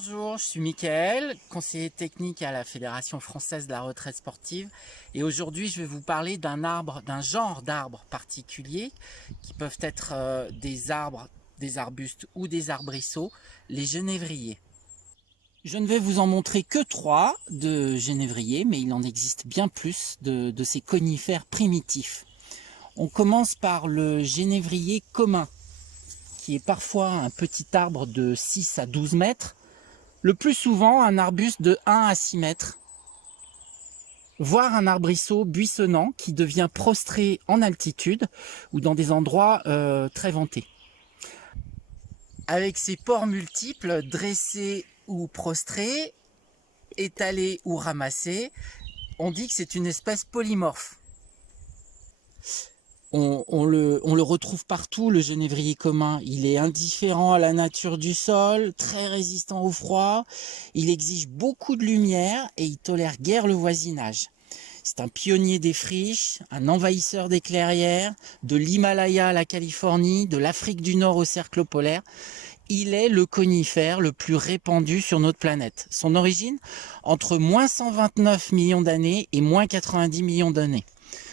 Bonjour, je suis Mickaël, conseiller technique à la Fédération française de la retraite sportive, et aujourd'hui je vais vous parler d'un genre d'arbres particuliers qui peuvent être des arbres, des arbustes ou des arbrisseaux, les genévriers. Je ne vais vous en montrer que 3 de genévriers, mais il en existe bien plus de ces conifères primitifs. On commence par le genévrier commun, qui est parfois un petit arbre de 6 à 12 mètres, le plus souvent un arbuste de 1 à 6 mètres, voire un arbrisseau buissonnant qui devient prostré en altitude ou dans des endroits très ventés. Avec ses pores multiples, dressés ou prostrés, étalés ou ramassés, on dit que c'est une espèce polymorphe. On le retrouve partout, le genévrier commun. Il est indifférent à la nature du sol, très résistant au froid. Il exige beaucoup de lumière et il tolère guère le voisinage. C'est un pionnier des friches, un envahisseur des clairières, de l'Himalaya à la Californie, de l'Afrique du Nord au cercle polaire. Il est le conifère le plus répandu sur notre planète. Son origine, entre moins 129 millions d'années et moins 90 millions d'années.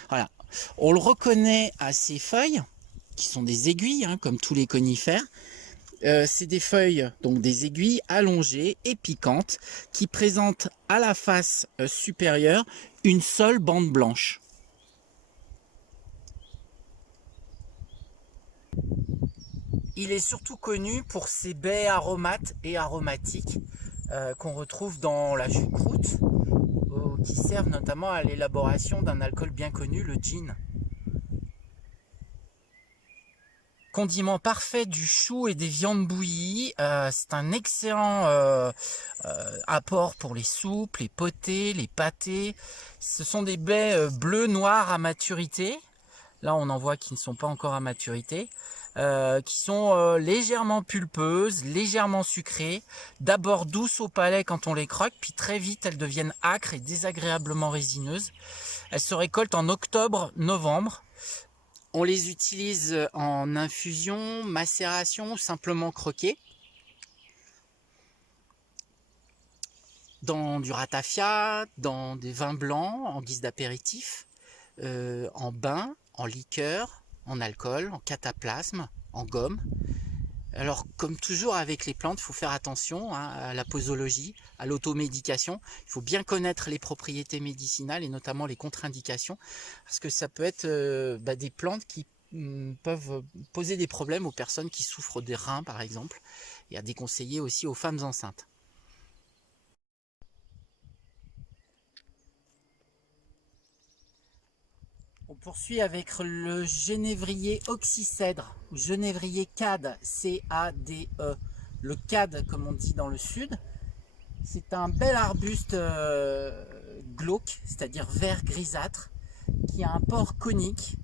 Voilà. On le reconnaît à ses feuilles, qui sont des aiguilles, comme tous les conifères. C'est des feuilles, donc des aiguilles allongées et piquantes, qui présentent à la face supérieure une seule bande blanche. Il est surtout connu pour ses baies aromates et aromatiques qu'on retrouve dans la choucroute, qui servent notamment à l'élaboration d'un alcool bien connu, le gin. Condiment parfait du chou et des viandes bouillies, c'est un excellent apport pour les soupes, les potées, les pâtés. Ce sont des baies bleues noires à maturité. Là on en voit qui ne sont pas encore à maturité, qui sont légèrement pulpeuses, légèrement sucrées, d'abord douces au palais quand on les croque, puis très vite elles deviennent âcres et désagréablement résineuses. Elles se récoltent en octobre-novembre. On les utilise en infusion, macération ou simplement croquer. Dans du ratafia, dans des vins blancs en guise d'apéritif, en bain, en liqueur, en alcool, en cataplasme, en gomme. Alors comme toujours avec les plantes, il faut faire attention à la posologie, à l'automédication. Il faut bien connaître les propriétés médicinales et notamment les contre-indications, parce que ça peut être des plantes qui peuvent poser des problèmes aux personnes qui souffrent des reins par exemple, et à déconseiller aussi aux femmes enceintes. On poursuit avec le genévrier oxycèdre, ou genévrier cade, C-A-D-E. Le cade, comme on dit dans le sud, c'est un bel arbuste glauque, c'est-à-dire vert grisâtre, qui a un port conique.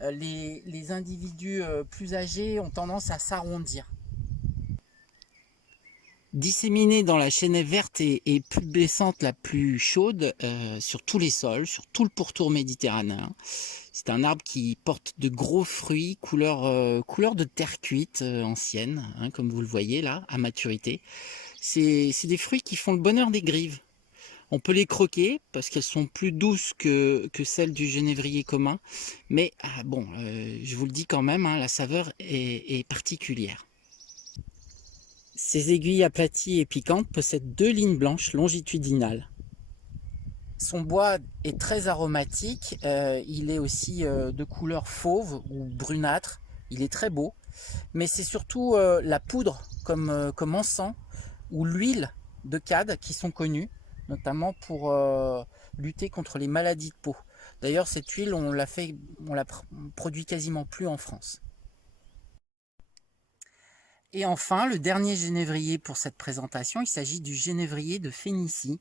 Les individus plus âgés ont tendance à s'arrondir. Disséminé dans la chênaie verte et pubescente la plus chaude sur tous les sols, sur tout le pourtour méditerranéen. C'est un arbre qui porte de gros fruits couleur de terre cuite ancienne, comme vous le voyez là, à maturité. C'est des fruits qui font le bonheur des grives. On peut les croquer parce qu'elles sont plus douces que celles du genévrier commun, mais je vous le dis quand même, la saveur est particulière. Ces aiguilles aplaties et piquantes possèdent 2 lignes blanches longitudinales. Son bois est très aromatique, il est aussi de couleur fauve ou brunâtre, il est très beau, mais c'est surtout la poudre comme encens ou l'huile de cade qui sont connues, notamment pour lutter contre les maladies de peau. D'ailleurs cette huile on la produit quasiment plus en France. Et enfin, le dernier genévrier pour cette présentation, il s'agit du genévrier de Phénicie.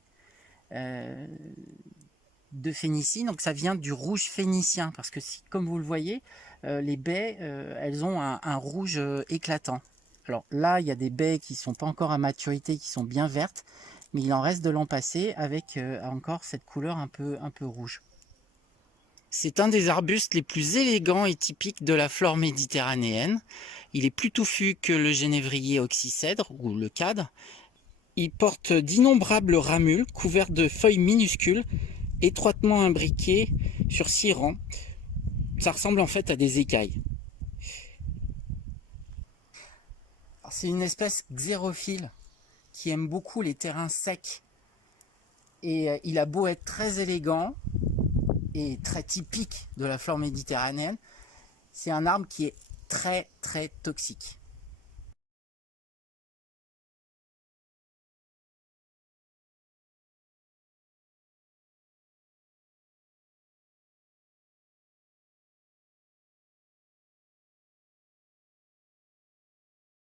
Donc ça vient du rouge phénicien, parce que comme vous le voyez, les baies, elles ont un rouge éclatant. Alors là, il y a des baies qui ne sont pas encore à maturité, qui sont bien vertes, mais il en reste de l'an passé avec encore cette couleur un peu rouge. C'est un des arbustes les plus élégants et typiques de la flore méditerranéenne. Il est plus touffu que le genévrier oxycèdre ou le cade. Il porte d'innombrables ramules couvertes de feuilles minuscules, étroitement imbriquées sur 6 rangs. Ça ressemble en fait à des écailles. C'est une espèce xérophile qui aime beaucoup les terrains secs. Et il a beau être très élégant et très typique de la flore méditerranéenne, c'est un arbre qui est très très toxique.